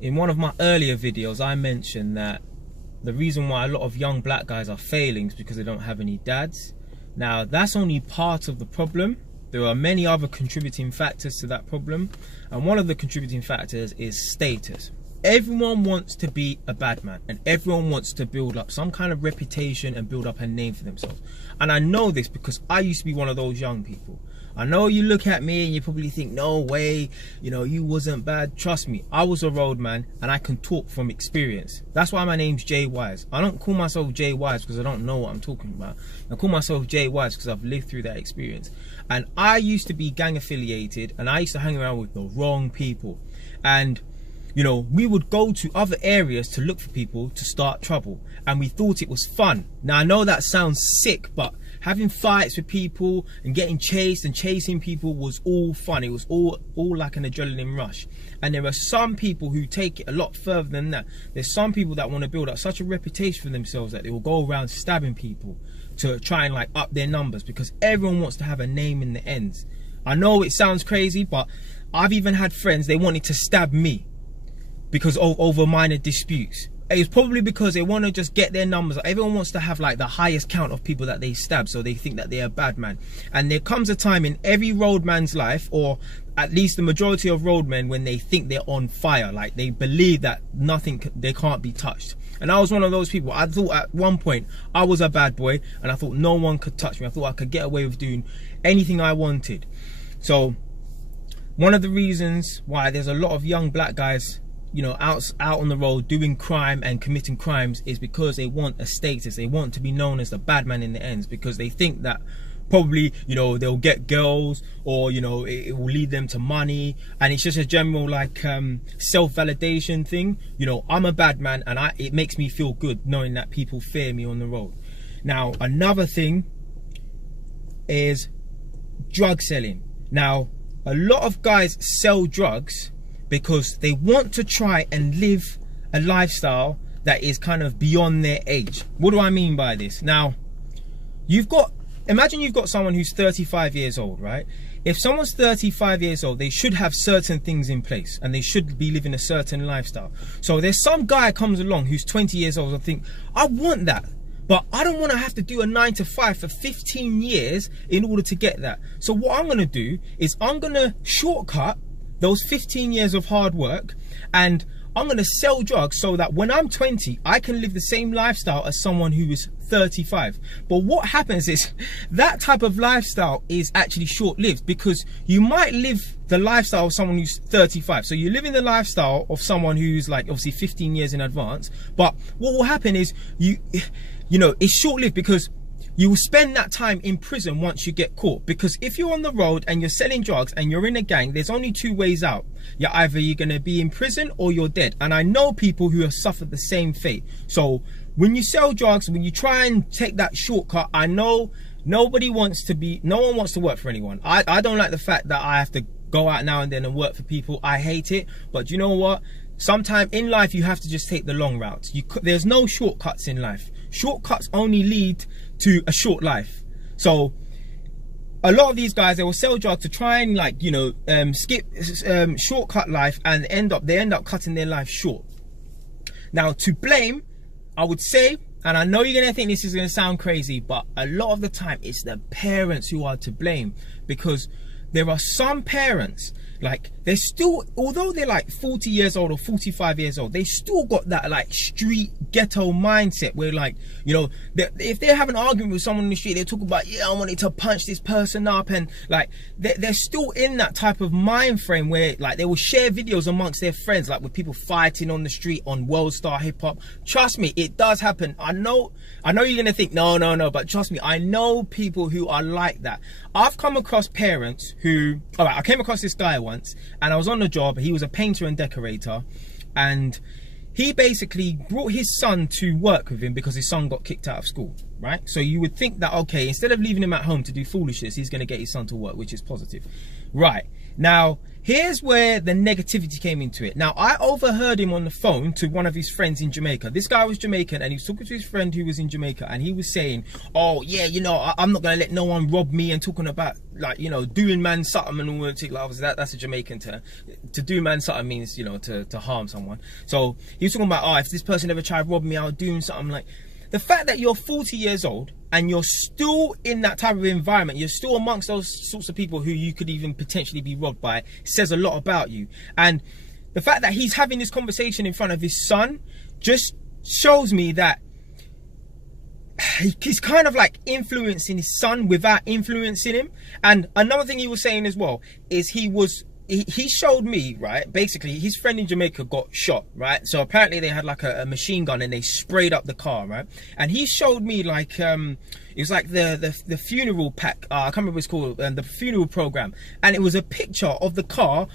in one of my earlier videos, I mentioned that the reason why a lot of young black guys are failing is because they don't have any dads. Now, that's only part of the problem. There are many other contributing factors to that problem, and one of the contributing factors is status. Everyone wants to be a bad man, and everyone wants to build up some kind of reputation and build up a name for themselves. And I know this because I used to be one of those young people. I know you look at me and you probably think, no way, you know, you wasn't bad. Trust me, I was a road man and I can talk from experience. That's why my name's Jay Wise. I don't call myself Jay Wise because I don't know what I'm talking about. I call myself Jay Wise because I've lived through that experience. And I used to be gang affiliated and I used to hang around with the wrong people. And you know, we would go to other areas to look for people to start trouble, and we thought it was fun. Now, I know that sounds sick, but having fights with people and getting chased and chasing people was all fun. It was all like an adrenaline rush. And there are some people who take it a lot further than that. There's some people that want to build up such a reputation for themselves that they will go around stabbing people to try and like up their numbers, because everyone wants to have a name in the ends. I know it sounds crazy, but I've even had friends, they wanted to stab me because over minor disputes. It's probably because they want to just get their numbers. Everyone wants to have like the highest count of people that they stab, so they think that they're a bad man. And there comes a time in every roadman's life, or at least the majority of roadmen, when they think they're on fire, like they believe that they can't be touched. And I was one of those people. I thought at one point I was a bad boy and I thought no one could touch me. I thought I could get away with doing anything I wanted. So one of the reasons why there's a lot of young black guys, you know, out on the road doing crime and committing crimes is because they want a status. They want to be known as the bad man in the ends, because they think that probably, you know, they'll get girls, or, you know, it will lead them to money, and it's just a general like self-validation thing. You know, I'm a bad man and it makes me feel good knowing that people fear me on the road. Now, another thing is drug selling. Now, a lot of guys sell drugs because they want to try and live a lifestyle that is kind of beyond their age. What do I mean by this? Now, imagine you've got someone who's 35 years old, right? If someone's 35 years old, they should have certain things in place and they should be living a certain lifestyle. So there's some guy comes along who's 20 years old and think, I want that, but I don't want to have to do a 9 to 5 for 15 years in order to get that. So what I'm going to do is I'm going to shortcut those 15 years of hard work, and I'm going to sell drugs so that when I'm 20, I can live the same lifestyle as someone who is 35. But what happens is that type of lifestyle is actually short-lived, because you might live the lifestyle of someone who's 35. So you're living the lifestyle of someone who's like obviously 15 years in advance. But what will happen is you know, it's short-lived, because you will spend that time in prison once you get caught. Because if you're on the road and you're selling drugs and you're in a gang, there's only two ways out. You're going to be in prison or you're dead. And I know people who have suffered the same fate. So when you sell drugs, when you try and take that shortcut, I know no one wants to work for anyone. I don't like the fact that I have to go out now and then and work for people. I hate it. But you know what? Sometimes in life you have to just take the long route. There's no shortcuts in life. Shortcuts only lead to a short life. So a lot of these guys, they will sell drugs to try and like, you know, shortcut life, and they end up cutting their life short. Now, to blame, I would say, and I know you're gonna think this is gonna sound crazy, but a lot of the time it's the parents who are to blame, because there are some parents, like, they're still, although they're like 40 years old or 45 years old, they still got that like street ghetto mindset where, like, you know, if they have an argument with someone in the street, they talk about, yeah, I wanted to punch this person up, and like they're still in that type of mind frame where like they will share videos amongst their friends, like with people fighting on the street on World Star Hip Hop. Trust me, it does happen. I know you're gonna think no, but trust me, I know people who are like that. I've come across parents who, alright, I came across this guy once, and I was on the job. He was a painter and decorator, and he basically brought his son to work with him because his son got kicked out of school, right? So you would think that, okay, instead of leaving him at home to do foolishness, he's going to get his son to work, which is positive. Right. Now, here's where the negativity came into it. Now, I overheard him on the phone to one of his friends in Jamaica. This guy was Jamaican, and he was talking to his friend who was in Jamaica, and he was saying, oh yeah, you know, I'm not gonna let no one rob me, and talking about, like, you know, doing man something and all that. That's a Jamaican term. To do man something means, you know, to harm someone. So he was talking about, oh, if this person ever tried to rob me, I'll do him something. Like, the fact that you're 40 years old and you're still in that type of environment, you're still amongst those sorts of people who you could even potentially be robbed by, says a lot about you. And the fact that he's having this conversation in front of his son just shows me that he's kind of like influencing his son without influencing him. And another thing he was saying as well is he showed me, right, basically his friend in Jamaica got shot, right? So apparently they had like a machine gun and they sprayed up the car, right? And he showed me like it was like the funeral pack, I can't remember what it's called, the funeral program, and it was a picture of the car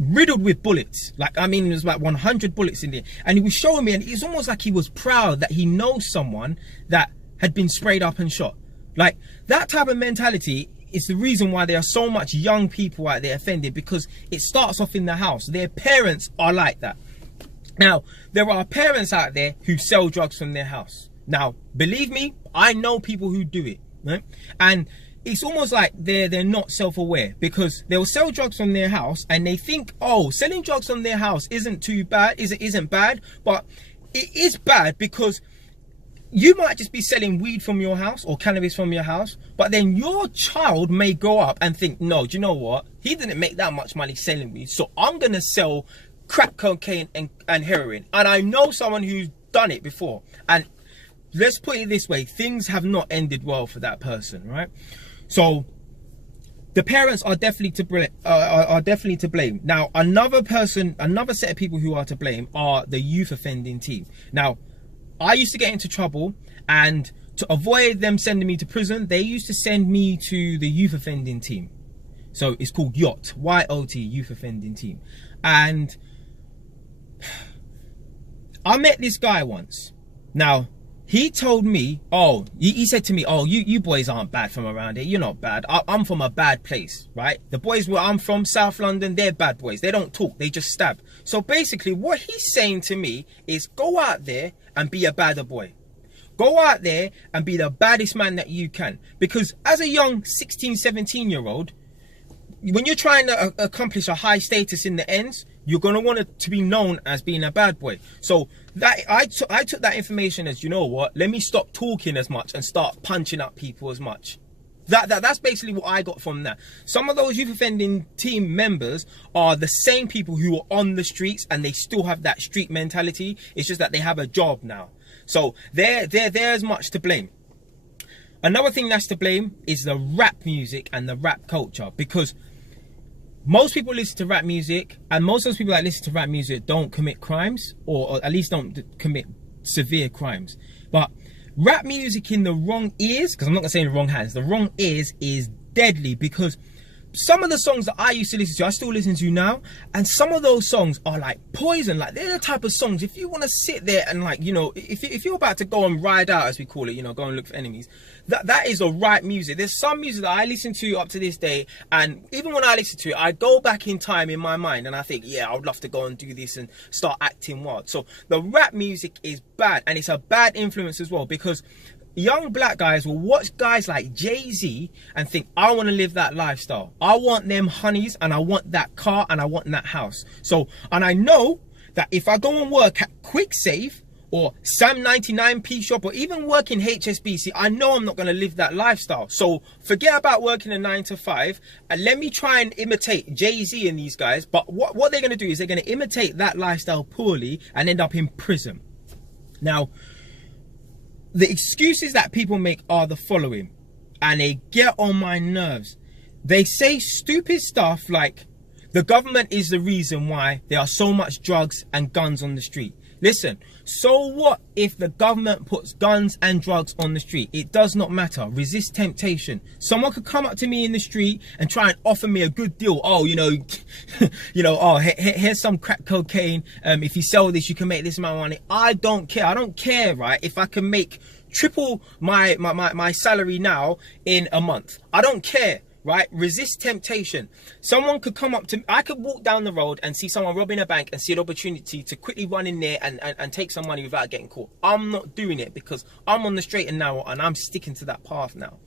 riddled with bullets. Like, I mean, there's about 100 bullets in there, and he was showing me, and it's almost like he was proud that he knows someone that had been sprayed up and shot. Like, that type of mentality is the reason why there are so much young people out there offended, because it starts off in the house. Their parents are like that. Now, there are parents out there who sell drugs from their house. Now, believe me, I know people who do it, right? And it's almost like they're not self-aware, because they'll sell drugs from their house and they think, oh, selling drugs from their house isn't too bad, isn't bad, but it is bad because you might just be selling weed from your house or cannabis from your house, but then your child may grow up and think, no, do you know what? He didn't make that much money selling weed, so I'm going to sell crack cocaine and heroin. And I know someone who's done it before. And let's put it this way, things have not ended well for that person, right? So the parents are definitely to blame. Now, another set of people who are to blame are the youth offending team. Now, I used to get into trouble, and to avoid them sending me to prison, they used to send me to the youth offending team. So it's called YOT, Y-O-T, youth offending team. And I met this guy once. Now, he told me, oh, he said to me, oh, you boys aren't bad from around here. You're not bad. I'm from a bad place, right? The boys where I'm from, South London, they're bad boys. They don't talk, they just stab. So basically what he's saying to me is, go out there and be a badder boy. Go out there and be the baddest man that you can. Because as a young 16, 17-year-old, when you're trying to accomplish a high status in the ends, you're going to want it to be known as being a bad boy. So that I took that information as, you know what, let me stop talking as much and start punching up people as much. That's basically what I got from that. Some of those youth offending team members are the same people who are on the streets and they still have that street mentality. It's just that they have a job now. So they're as much to blame. Another thing that's to blame is the rap music and the rap culture, because most people listen to rap music, and most of those people that listen to rap music don't commit crimes, or at least don't commit severe crimes. But rap music in the wrong ears, because I'm not going to say in the wrong hands, the wrong ears is deadly, because some of the songs that I used to listen to, I still listen to now, and some of those songs are like poison. Like, they're the type of songs, if you want to sit there and, like, you know, if you're about to go and ride out, as we call it, you know, go and look for enemies, that is the right music. There's some music that I listen to up to this day, and even when I listen to it, I go back in time in my mind and I think, yeah, I would love to go and do this and start acting wild. So the rap music is bad, and it's a bad influence as well, because young black guys will watch guys like Jay-Z and think, I want to live that lifestyle. I want them honeys, and I want that car, and I want that house. So, and I know that if I go and work at QuickSave or Sam 99p shop, or even work in HSBC, I know I'm not going to live that lifestyle. So forget about working a 9 to 5, and let me try and imitate Jay-Z and these guys. But what they're going to do is they're going to imitate that lifestyle poorly and end up in prison. Now, the excuses that people make are the following, and they get on my nerves. They say stupid stuff like, the government is the reason why there are so much drugs and guns on the street. Listen, so what if the government puts guns and drugs on the street? It does not matter. Resist temptation. Someone could come up to me in the street and try and offer me a good deal. Oh, you know, oh, here's some crack cocaine. If you sell this, you can make this amount of money. I don't care. I don't care, right? If I can make triple my salary now in a month, I don't care. right? Resist temptation. Someone could come up to me. I could walk down the road and see someone robbing a bank and see an opportunity to quickly run in there and take some money without getting caught. I'm not doing it because I'm on the straight and narrow and I'm sticking to that path now.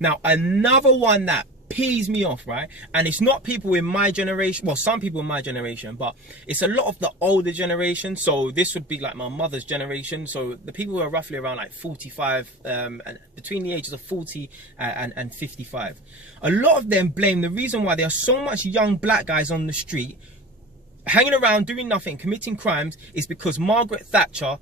Now, another one that pees me off, right? And it's not people in my generation, well, some people in my generation, but it's a lot of the older generation. So this would be like my mother's generation. So the people who are roughly around like 45, and between the ages of 40 and 55. A lot of them blame the reason why there are so much young black guys on the street hanging around doing nothing, committing crimes, is because Margaret Thatcher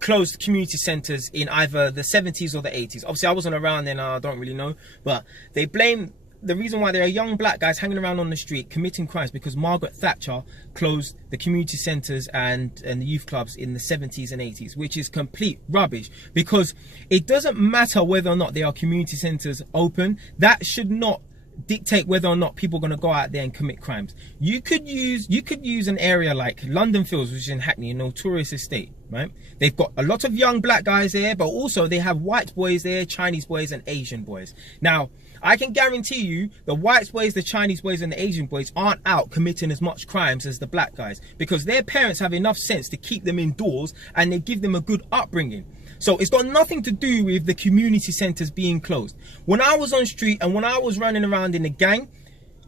closed community centres in either the 70s or the 80s. Obviously, I wasn't around then, I don't really know. But they blame the reason why there are young black guys hanging around on the street committing crimes because Margaret Thatcher closed the community centres and the youth clubs in the 70s and 80s, which is complete rubbish, because it doesn't matter whether or not there are community centres open. That should not dictate whether or not people are going to go out there and commit crimes. You could use an area like London Fields, which is in Hackney, a notorious estate, right? They've got a lot of young black guys there, but also they have white boys there, Chinese boys and Asian boys. Now, I can guarantee you the white boys, the Chinese boys and the Asian boys aren't out committing as much crimes as the black guys, because their parents have enough sense to keep them indoors and they give them a good upbringing. So it's got nothing to do with the community centres being closed. When I was on street and when I was running around in the gang,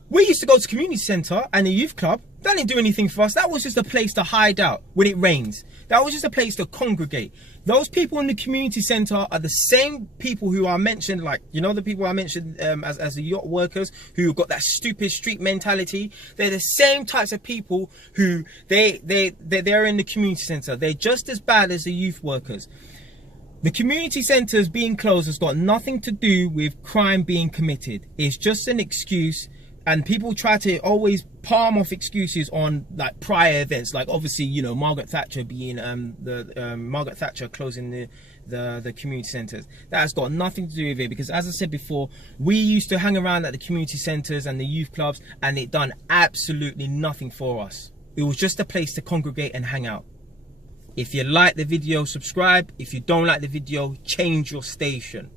we used to go to community centre and the youth club. That didn't do anything for us. That was just a place to hide out when it rains. That was just a place to congregate. Those people in the community centre are the same people who I mentioned, like, you know, the people I mentioned as the yacht workers who got that stupid street mentality. They're the same types of people who they're in the community centre. They're just as bad as the youth workers. The community centres being closed has got nothing to do with crime being committed. It's just an excuse, and people try to always palm off excuses on like prior events, like obviously, you know, Margaret Thatcher being Margaret Thatcher closing the community centres. That has got nothing to do with it, because as I said before, we used to hang around at the community centres and the youth clubs and it done absolutely nothing for us. It was just a place to congregate and hang out. If you like the video, subscribe. If you don't like the video, change your station.